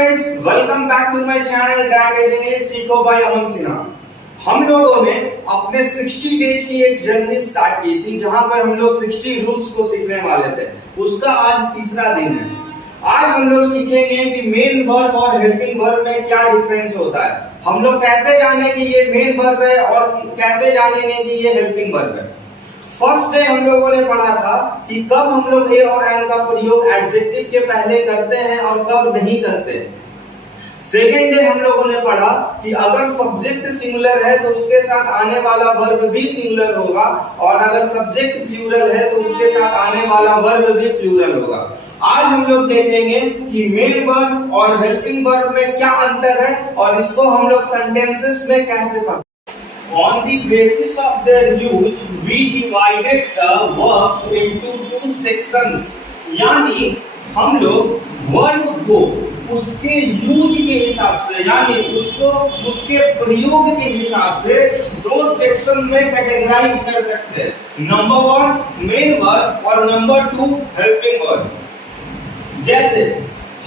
Friends, welcome back to my channel that is English सीखो by Aman Sinha. हम लोगों ने अपने 60 डेज की एक जर्नी स्टार्ट की थी जहां पर हम लोग 60 रूल्स को सीखने वाले थे। उसका आज तीसरा दिन है। आज हम लोग सीखेंगे कि मेन वर्ब और हेल्पिंग वर्ब में क्या डिफरेंस होता है। हम लोग कैसे जाने कि ये मेन वर्ब है और कैसे जानेंगे कि ये हेल्पिंग वर्ब है। फर्स्ट डे हम लोगों ने पढ़ा था कि कब हम लोग ए और एन का प्रयोग एडजेक्टिव के पहले करते हैं और कब नहीं करते। सेकेंड डे हम लोगों ने पढ़ा कि अगर सब्जेक्ट सिंगुलर है तो उसके साथ आने वाला वर्ब भी सिंगुलर होगा और अगर सब्जेक्ट प्लूरल है तो उसके साथ आने वाला वर्ब भी प्लूरल होगा। आज हम लोग देखेंगे कि मेन वर्ब और हेल्पिंग वर्ब में क्या अंतर है और इसको हम लोग सेंटेंसेस में कैसे पढ़ेंगे। On the basis of their use, we divided the verbs into two sections. यानी हम लोग वर्ब को उसके यूज के हिसाब से यानी उसको उसके प्रयोग के हिसाब से दो सेक्शन में कैटेगराइज कर सकते हैं। नंबर 1 मेन वर्ब और नंबर 2 हेल्पिंग वर्ब। जैसे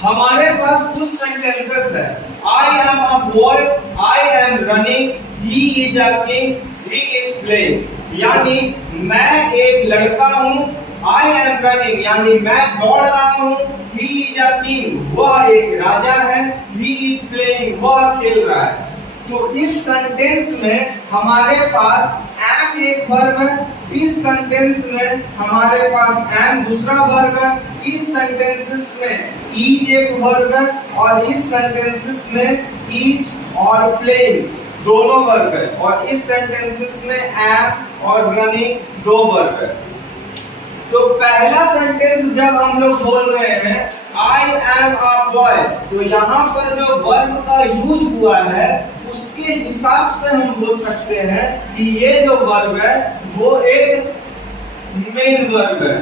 हमारे पास कुछ सेंटेंसेस है। I am a boy, I am running, he is a king, he is playing। यानी मैं एक लड़का हूँ, I am running यानी मैं दौड़ रहा हूँ, he is a king वह एक राजा है, he is playing वह खेल रहा है। तो इस सेंटेंस में हमारे पास am एक वर्ब है, इस सेंटेंस में हमारे पास am दूसरा वर्ब है, इस सेंटेंसेस में is एक वर्ब है और इस सेंटेंसेस में is और playing दोनों वर्ब है और इस सेंटेंसेस में am और running दो वर्ब है। तो पहला सेंटेंस जब हम लोग बोल रहे हैं I am a boy तो यहाँ पर जो वर्ब का यूज हुआ है उसके हिसाब से हम बोल सकते हैं कि ये जो वर्ब है वो एक मेन वर्ब है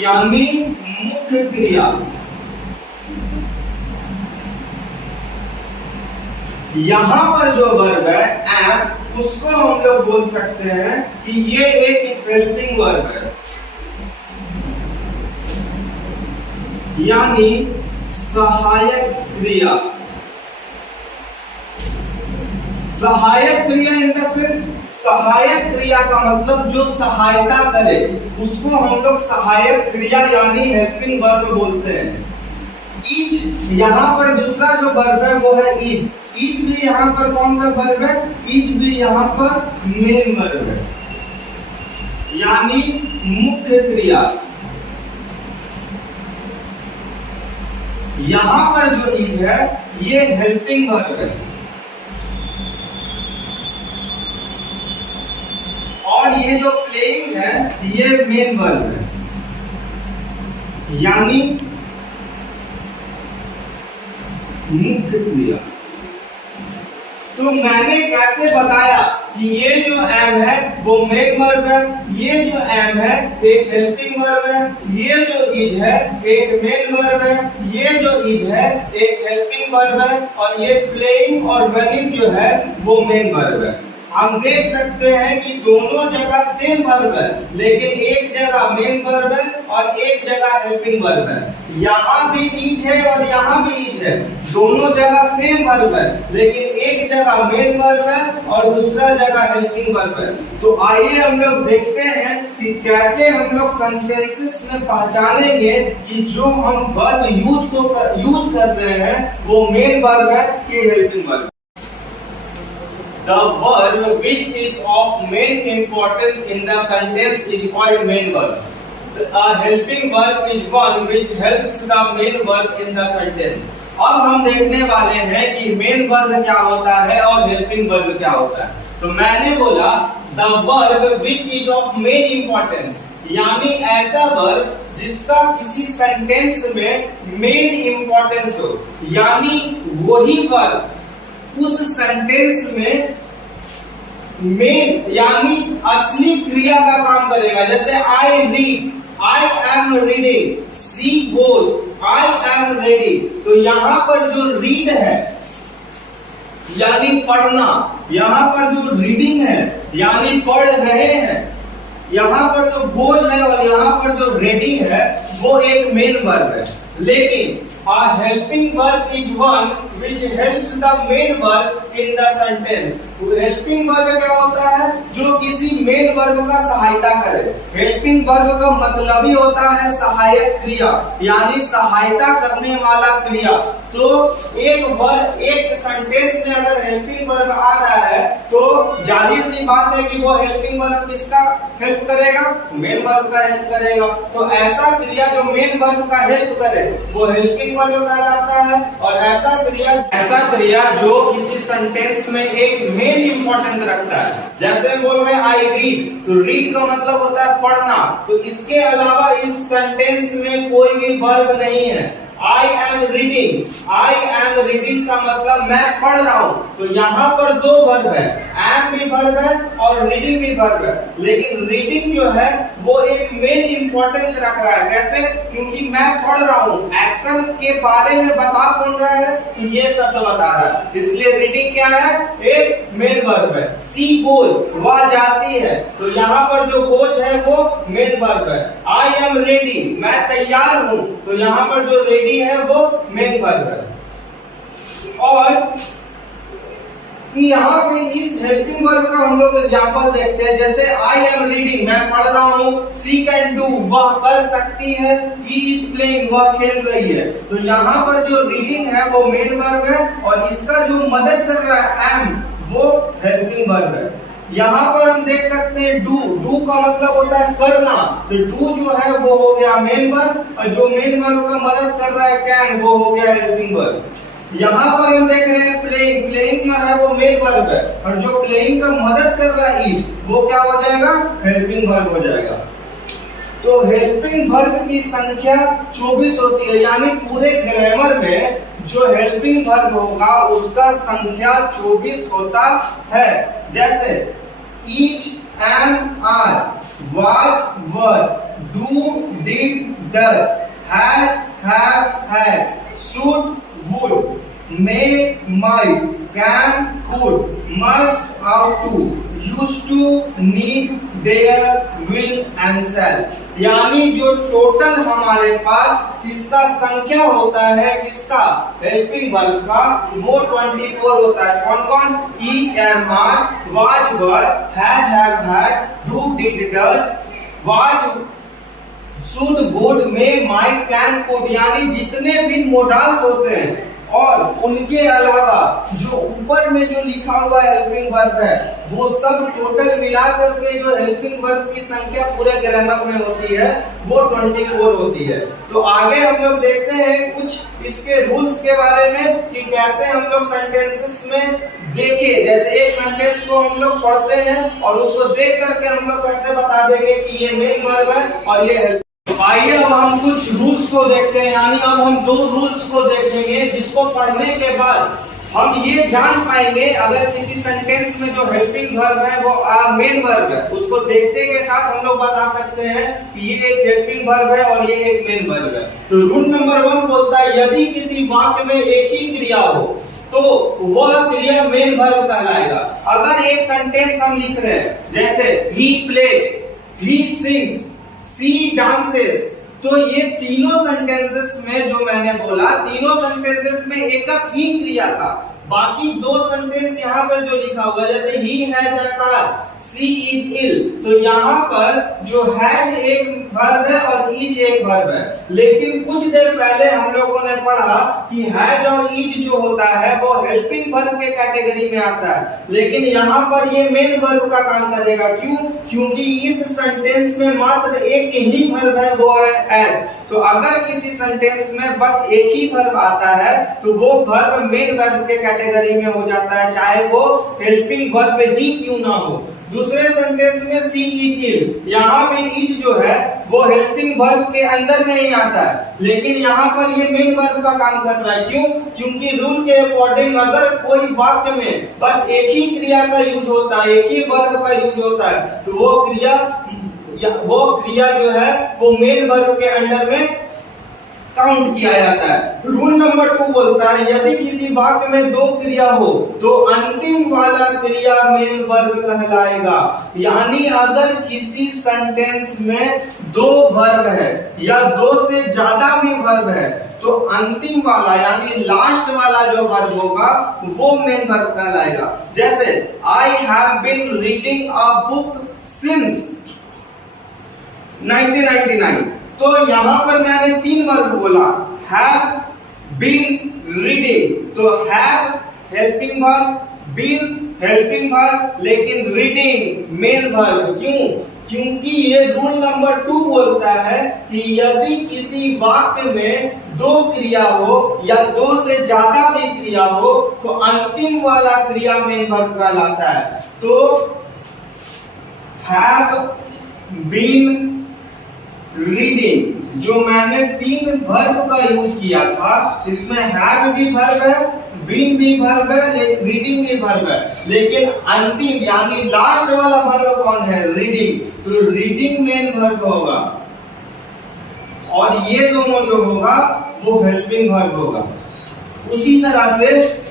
यानी मुख्य क्रिया। यहाँ पर जो वर्ब है am उसको हम लोग बोल सकते हैं कि ये एक हेल्पिंग वर्ब है यानी सहायक क्रिया। सहायक क्रिया इन द सेंस सहायक क्रिया का मतलब जो सहायता करे उसको हम लोग सहायक क्रिया यानी हेल्पिंग वर्ब बोलते हैं। इज यहाँ पर दूसरा जो वर्ब है वो है इज। इज भी यहाँ पर कौन सा वर्ब है? इज भी यहाँ पर मेन वर्ब है यानी मुख्य क्रिया। यहाँ पर जो इज है ये हेल्पिंग वर्ब है और ये जो प्लेइंग है ये मेन वर्ब है यानी मुख्य क्रिया। तो मैंने कैसे बताया कि ये जो am है वो मेन वर्ब है, ये जो am है एक हेल्पिंग वर्ब है, ये जो is है एक मेन वर्ब है, ये जो is है एक हेल्पिंग वर्ब है और ये प्लेइंग और रनिंग जो है वो मेन वर्ब है। हम देख सकते हैं कि दोनों जगह सेम वर्ब है लेकिन एक जगह मेन वर्ब है और एक जगह हेल्पिंग वर्ब है। यहाँ भी इज है और यहाँ भी इज है, दोनों जगह सेम वर्ब है लेकिन एक जगह मेन वर्ब है और दूसरा जगह हेल्पिंग वर्ब है। तो आइए हम लोग देखते हैं कि कैसे हम लोग सेंटेंसेस में पहचानेंगे कि जो हम वर्ब यूज कर रहे हैं वो मेन वर्ब है कि helping verb. The verb which is of main importance in the sentence is called main verb. A helping verb is one which helps the main verb in the sentence. अब हम देखने वाले हैं कि main verb क्या होता है और हेल्पिंग वर्ब क्या होता है। तो मैंने बोला the verb which is of main importance यानी ऐसा वर्ब जिसका किसी सेंटेंस में मेन इंपॉर्टेंस हो यानी वही वर्ब उस सेंटेंस में मेन यानी असली क्रिया का काम करेगा। जैसे I read, I am reading, she goes, I am ready. तो यहाँ पर जो रीड है यानी पढ़ना, यहाँ पर जो रीडिंग है यानी पढ़ रहे हैं, यहाँ पर जो गोज है और यहाँ पर जो रेडी है वो एक मेन वर्ब है। लेकिन a helping verb is one which helps the main verb in the sentence. Helping verb क्या होता है? जो किसी मेन वर्ब का सहायता करे। हेल्पिंग वर्ब का मतलब ही होता है सहायक क्रिया, यानी सहायता करने वाला क्रिया। तो एक सेंटेंस में अगर हेल्पिंग वर्ब आ रहा है तो जाहिर सी बात है कि वो हेल्पिंग वर्ब किसका हेल्प करेगा? मेन वर्ब का हेल्प करेगा। तो ऐसा क्रिया जो मेन वर्ब का हेल्प करे वो हेल्पिंग वर्ब कहलाता है। और ऐसा क्रिया जो किसी सेंटेंस में एक मेन इंपॉर्टेंस रखता है, जैसे हम बोल रहे हैं आई रीड, तो रीड का मतलब होता है पढ़ना। तो इसके अलावा इस सेंटेंस में कोई भी वर्ब नहीं है। आई एम रीडिंग का मतलब मैं पढ़ रहा हूं। तो यहाँ पर दो वर्ब है, एम भी वर्ब है और रीडिंग भी वर्ब है। लेकिन रीडिंग जो है वो एक मेन इंपॉर्टेंस रख रहा है। कैसे? क्योंकि मैं पढ़ रहा हूँ, एक्शन के बारे में बता कौन रहा है? तो ये शब्द बता रहा है, इसलिए रीडिंग क्या है? एक मेन वर्ब है। सी गोज, वह जाती है, तो यहाँ पर जो गोज है वो मेन वर्ब है। आई एम रेडी, मैं तैयार हूँ, तो यहाँ पर जो रेडी है वो मेन वर्ब है। और यहाँ पे इस हेल्पिंग वर्ब का हम लोग एग्जांपल देखते हैं, जैसे आई एम रीडिंग, मैं पढ़ रहा हूँ। सी कैन डू, वह कर सकती है। ही इज प्लेइंग, वह खेल रही है। तो यहाँ पर जो रीडिंग है वो मेन वर्ब है और इसका जो मदद कर रहा है एम, वो हेल्पिंग वर्ब है। यहाँ पर हम देख सकते हैं डू का मतलब होता है करना, तो डू जो है वो हो गया मेन वर्ब और जो मेन वर्ब का मदद कर रहा है कैन, वो हो गया हेल्पिंग वर्ब। यहाँ पर हम देख रहे हैं प्लेइंग जो है वो मेन वर्ब है और जो प्लेइंग का मदद कर रहा है इज, वो क्या हो जाएगा? हेल्पिंग वर्ब हो जाएगा। तो हेल्पिंग वर्ब की संख्या 24 होती है, यानी पूरे ग्रामर में जो हेल्पिंग वर्ब होगा उसका संख्या 24 होता है। जैसे is, am, are, was, were, do, did, does, has, have, had, should, would, may, might, can, could, must, ought to, used to, need, dare, will and shall। यानी जो टोटल हमारे पास इसका संख्या होता है किसका? हेल्पिंग वर्ब का, वो 24 होता है। कौन कौन? Is, am, are, was, were, has, have, had, do, did, does, was, should, would, may, might, can, could, यानी जितने भी मोडाल्स होते हैं और उनके अलावा जो ऊपर में जो लिखा हुआ हेल्पिंग वर्ब है वो सब टोटल मिला करके जो हेल्पिंग वर्ब की संख्या पूरे ग्रामर में होती है वो 24 होती है। तो आगे हम लोग देखते हैं कुछ इसके रूल्स के बारे में कि कैसे हम लोग सेंटेंसेस में देखे। जैसे एक सेंटेंस को हम लोग पढ़ते हैं और उसको देख करके हम लोग कैसे बता देंगे कि ये मेन वर्ब है और ये आइए अब हम कुछ रूल्स को देखते हैं, यानी अब हम दो रूल्स को देखेंगे जिसको पढ़ने के बाद हम ये जान पाएंगे अगर किसी सेंटेंस में जो हेल्पिंग वर्ब है वो मेन वर्ब है, उसको देखते के साथ हम लोग बता सकते हैं कि ये एक हेल्पिंग वर्ब है और ये एक मेन वर्ब है। तो रूल नंबर 1 बोलता है यदि किसी वाक्य में एक ही क्रिया हो तो वह क्रिया मेन वर्ब कहलाएगा। अगर एक सेंटेंस हम लिख रहे हैं जैसे he plays, he sings, she dances, तो ये तीनों सेंटेंसेस में जो मैंने बोला तीनों सेंटेंसेस में एक ही क्रिया था। बाकी दो सेंटेंस यहाँ पर जो लिखा हुआ है जैसे he has a car, she is ill, तो यहाँ पर जो हैज एक वर्ब है और इज एक वर्ब है। लेकिन कुछ देर पहले हम लोगों ने पढ़ा कि हैज और इज जो होता है वो हेल्पिंग वर्ब के कैटेगरी में आता है, लेकिन यहाँ पर ये मेन वर्ब का काम करेगा। क्यों? क्योंकि इस सेंटेंस में मात्र एक ही वर्ब है, वो है एज। तो अगर किसी सेंटेंस में बस एक ही वर्ब आता है तो वो वर्ब मेन वर्ब के कैटेगरी में हो जाता है, चाहे वो हेल्पिंग वर्ब ही क्यों ना हो। दूसरे सेंटेंस में सी इज इल, यहाँ पे इज जो है वो हेल्पिंग वर्ब के अंदर में ही आता है, लेकिन यहाँ पर ये मेन वर्ब का काम कर रहा है। क्यों? क्योंकि रूल के अकॉर्डिंग अगर कोई वाक्य में बस एक ही क्रिया का यूज होता है, एक ही वर्ब का यूज होता है, तो वो क्रिया जो है वो मेन वर्ब के अंडर में काउंट किया जाता है। रूल नंबर 2 बोलता है यदि किसी वाक्य में दो क्रिया हो तो अंतिम वाला क्रिया मेन वर्ब कहलाएगा। यानी अगर किसी सेंटेंस में दो वर्ब है या दो से ज्यादा भी वर्ब है तो अंतिम वाला यानी लास्ट वाला जो वर्ब होगा वो मेन वर्ब कहलाएगा। जैसे I have been reading a book since 1999, तो यहां पर मैंने 3 वर्ब बोला, हैव, बीन, रीडिंग। तो have helping verb, been helping verb, लेकिन रीडिंग मेन वर्ब। क्यों? क्योंकि ये रूल नंबर 2 बोलता है कि यदि किसी वाक्य में 2 क्रिया हो या 2 से ज्यादा भी क्रिया हो तो अंतिम वाला क्रिया मेन वर्ब कहलाता है। तो हैव बीन रीडिंग, जो मैंने 3 वर्ब का यूज किया था, इसमें हैव भी वर्ब है, बीन भी वर्ब है, रीडिंग भी वर्ब है, लेकिन अंतिम यानी लास्ट वाला वर्ब कौन है? रीडिंग। तो रीडिंग मेन वर्ब होगा और ये दोनों जो होगा वो हेल्पिंग वर्ब होगा। उसी तरह से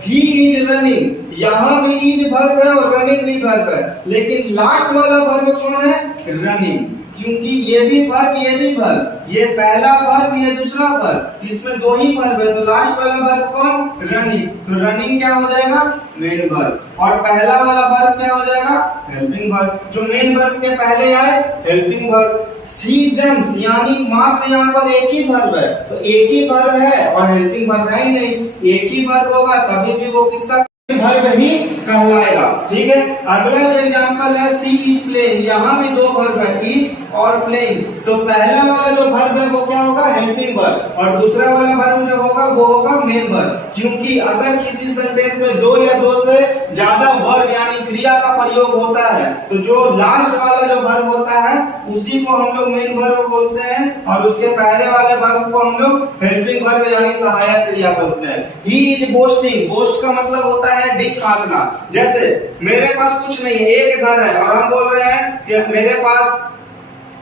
ही इज रनिंग, यहां भी इज वर्ब है और रनिंग भी वर्ब है, लेकिन लास्ट वाला वर्ब कौन है? रनिंग। क्योंकि ये भी वर्ब ये भी वर्ब, ये पहला वर्ब ये दूसरा वर्ब, इसमें 2 ही वर्ब है, तो लास्ट वाला वर्ब कौन? रनिंग। तो रनिंग क्या हो जाएगा? Main verb. और पहला वाला वर्ब क्या हो जाएगा? Helping verb. जो मेन वर्ब के पहले आए हेल्पिंग वर्ब। सी जम्प्स यानी मात्र यहाँ पर एक ही वर्ब है, तो एक ही वर्ब है और हेल्पिंग वर्ब है ही नहीं। एक ही वर्ब होगा तभी भी वो किसका वर्ब ही कहलाएगा। ठीक है, अगला जो एग्जांपल है सी इज प्लेइंग, यहाँ भी 2 वर्ब है, इज और प्लेइंग। तो पहला वाला जो वर्ब है वो क्या होगा? हेल्पिंग वर्ब, और दूसरा वाला वर्ब जो होगा वो होगा मेन वर्ब। क्योंकि अगर किसी सेंटेंस में 2 या 2 से ज्यादा वर्ब यानी क्रिया का प्रयोग होता है तो जो लास्ट वाला जो वर्ब होता है उसी को हम लोग मेन वर्ब बोलते हैं और उसके पहले वाले वर्ब को हम लोग हेल्पिंग वर्ब यानी सहायक क्रिया बोलते हैं। ही इज बोस्टिंग, बोस्ट का मतलब होता है डिग हाँकना। जैसे मेरे पास कुछ नहीं है, एक घर है और हम बोल रहे हैं कि मेरे पास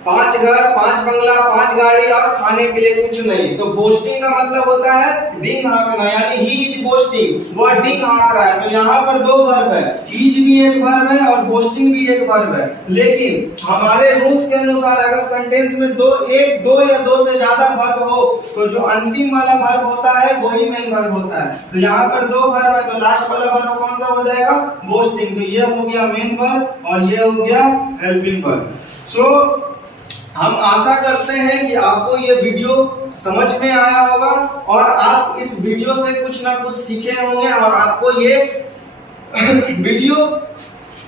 5 घर, 5 बंगला, 5 गाड़ी और खाने के लिए कुछ नहीं। तो बोस्टिंग का मतलब होता है डिंग हाँकना, यानी ही इज बोस्टिंग, वो डिंग हाँक रहा है। तो यहाँ पर 2 वर्ब है, इज भी एक वर्ब है और बोस्टिंग भी एक वर्ब है। लेकिन हमारे रूल्स के अनुसार अगर सेंटेंस में 2 या 2 से ज्यादा वर्ब हो तो जो अंतिम वाला वर्ब होता है वही मेन वर्ब होता है। तो यहाँ पर 2 वर्ब है तो लास्ट वाला वर्ब कौन सा हो जाएगा? बोस्टिंग। तो ये हो गया मेन वर्ब और ये हो गया हेल्पिंग वर्ब। सो हम आशा करते हैं कि आपको ये वीडियो समझ में आया होगा और आप इस वीडियो से कुछ ना कुछ सीखे होंगे और आपको ये वीडियो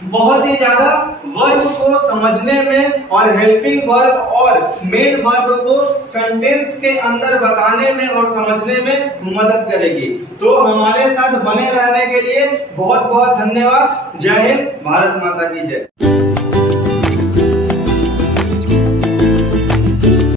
बहुत ही ज्यादा वर्ब को समझने में और हेल्पिंग वर्ब और मेन वर्ब को सेंटेंस के अंदर बताने में और समझने में मदद करेगी। तो हमारे साथ बने रहने के लिए बहुत बहुत धन्यवाद। जय हिंद, भारत माता की जय।